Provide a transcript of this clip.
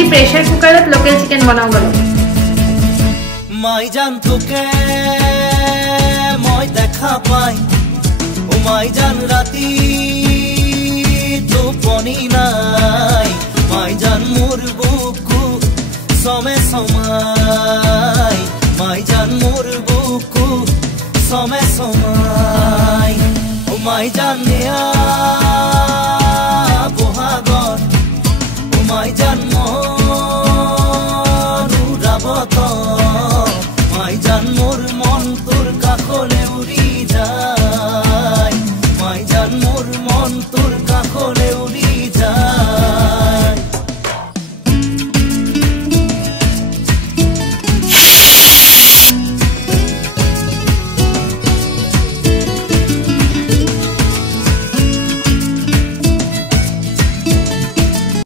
আজি প্ৰেছাৰ কুকাৰত local chicken বনাও গলো মাই জান তোকে মই দেখা পাই ও মাই জান ৰাতি টোপনি নাই